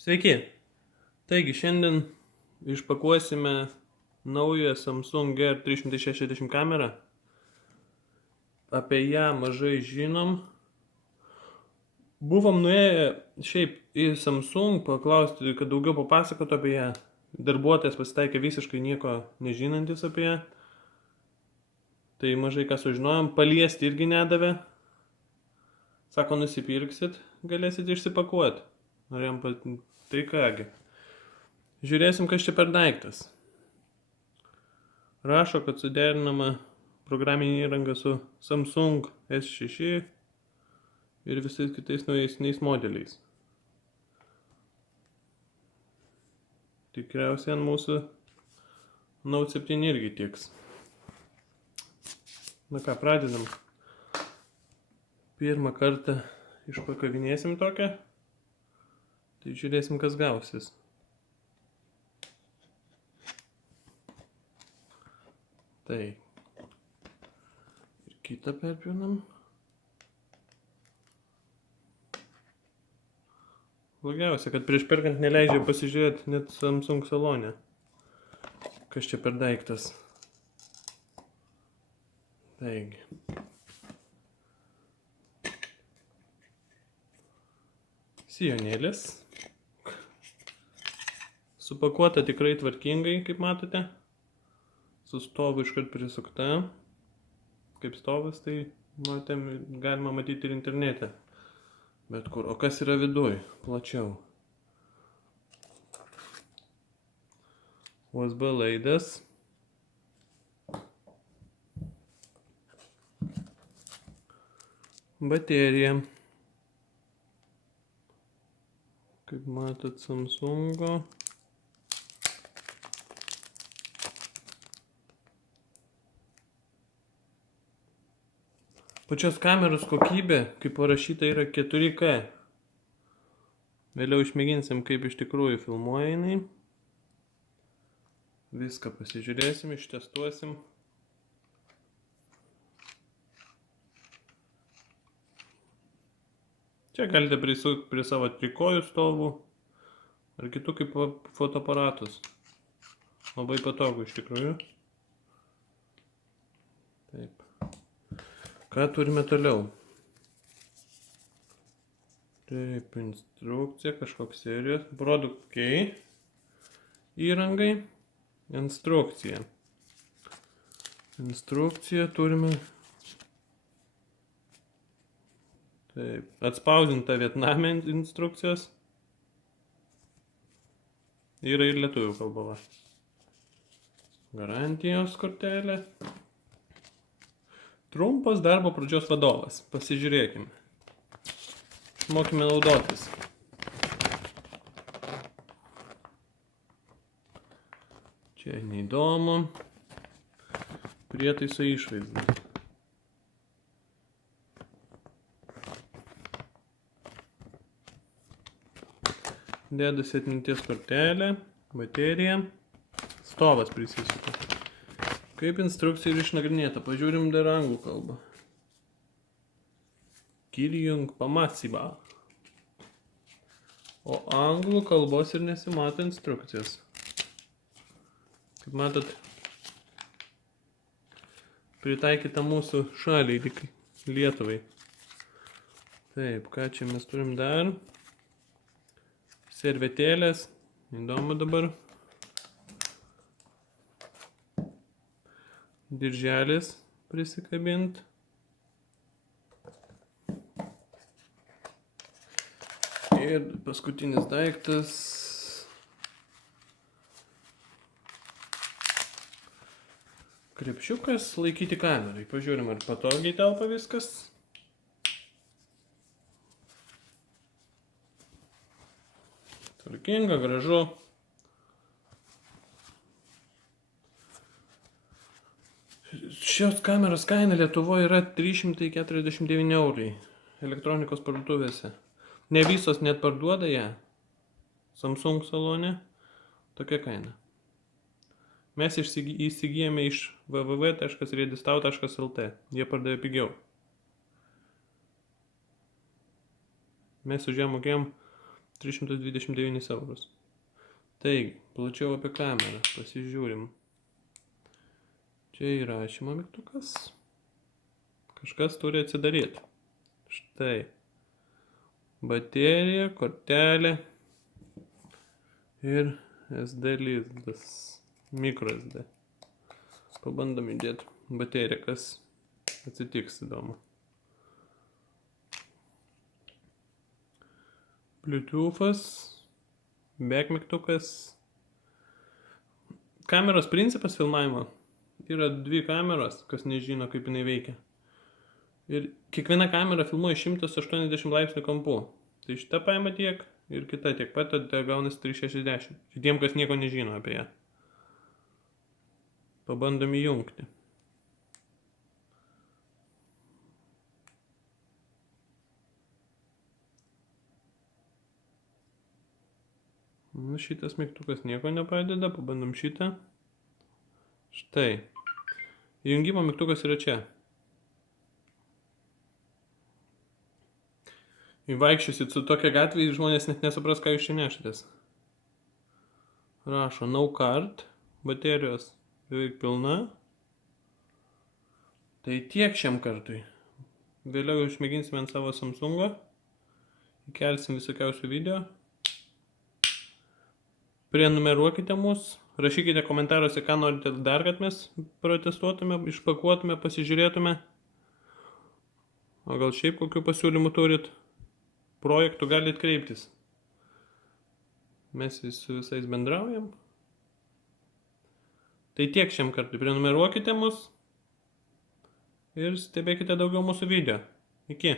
Sveiki! Taigi šiandien išpakuosime naują Samsung G360 kamerą. Apie ją mažai žinom. Buvom nuėję šiaip į Samsung paklausti, kad daugiau papasakotų apie ją. Darbuotojas pasitaikė visiškai nieko nežinantis apie ją. Tai mažai ką sužinojom. Paliesti irgi nedavė. Sako, nusipirksit, galėsit išsipakuoti. Norėjom tai kągi. Žiūrėsim, kas čia per daiktas. Rašo, kad suderinama programinė įranga su Samsung S6 ir visais kitais naujesniais modeliais. Tikriausiai ant mūsų Note 7 irgi tiks. Na ką, pradedam. Pirmą kartą išpakavinėsim tokią. Tai žiūrėsim, kas gausis. Tai. Ir kitą perpjaunam. Blogiausia, kad prieš perkant neleidžia pasižiūrėti net Samsung salone. Kas čia per daiktas. Taigi. Sijonėlis. Supakuota tikrai tvarkingai, kaip matote. Su stovu iškart prisukta. Kaip stovas, tai galima matyti ir internete. Bet kur? O kas yra viduj? Plačiau. USB laidas. Baterija. Kaip matot, Samsungo. Pačios kameros kokybė, kaip parašyta, yra 4K. Vėliau išmėginsim, kaip iš tikrųjų filmuoja jinai. Viską pasižiūrėsim, ištestuosim. Čia galite prisukti prie savo trikojų stovų ar kitų kaip fotoaparatus. Labai patogu iš tikrųjų. Taip. Ką turime toliau? Taip, instrukcija, kažkoks serijos. Product key. Įrangai. Instrukcija. Instrukcija turime. Taip, atspausdinta Vietname instrukcijos. Yra ir lietuvių kalba. Garantijos kortelė. Trumpas darbo pradžios vadovas. Pasižiūrėkime. Išmokime naudotis. Čia neįdomu. Prietaiso išvaizda. Dedasi atminties kortelė, baterija, stovas prisisuka. Kaip instrukcija ir išnagrinėta, pažiūrim dar anglų kalbą. Kirijung pamatsybą. O anglų kalbos ir nesimato instrukcijos. Kaip matot, pritaikyta mūsų šaliai, Lietuvai. Taip, ką čia mes turim dar? Servetėlės, įdomu dabar. Dirželis prisikabint. Ir paskutinis daiktas. Krepšiukas laikyti kamerai. Pažiūrim, ar patogiai telpa viskas. Tvarkinga, gražu. Šios kameros kaina Lietuvoje yra 349 eurai elektronikos parduotuvėse. Ne visos net parduoda ją. Samsung salone. Tokia kaina. Mes įsigijame iš www.redistau.lt. Jie pardavė pigiau. Mes už ją mokėjom 329 eurus. Taigi, plačiau apie kamerą. Pasižiūrim. Čia įrašymo mygtukas. Kažkas turi atsidaryti. Štai. Baterija, kortelė ir SD lizdas. Mikro SD. Pabandom įdėti bateriją, kas atsitiks įdomu. Bluetooth'as, back mygtukas. Kameros principas filmavimo yra 2 kameros, kas nežino, kaip jinai veikia. Ir kiekviena kamera filmuoja 180 laipsnių kampu. Tai šita paima tiek ir kita tiek pat, tada gaunasi 360. Tiem, kas nieko nežino apie ją. Pabandom įjungti. Šitas mygtukas nieko nepadeda, pabandom šitą. Štai. Įjungimo mygtukas yra čia. Vaikščiosit su tokia gatvė, žmonės net nesupras, ką jūs čia nešatės. Rašo no card, baterijos beveik pilna. Tai tiek šiam kartui. Vėliau išmėginsime ant savo Samsungo. Įkelsim visokiausių video. Prenumeruokite mus. Rašykite komentaruose, ką norite dar, kad mes protestuotume, išpakuotume, pasižiūrėtume. O gal šiaip kokių pasiūlymų turit? Projektų galit kreiptis. Mes su visais bendraujam. Tai tiek šiam kartui. Prenumeruokite mus ir stebėkite daugiau mūsų video. Iki.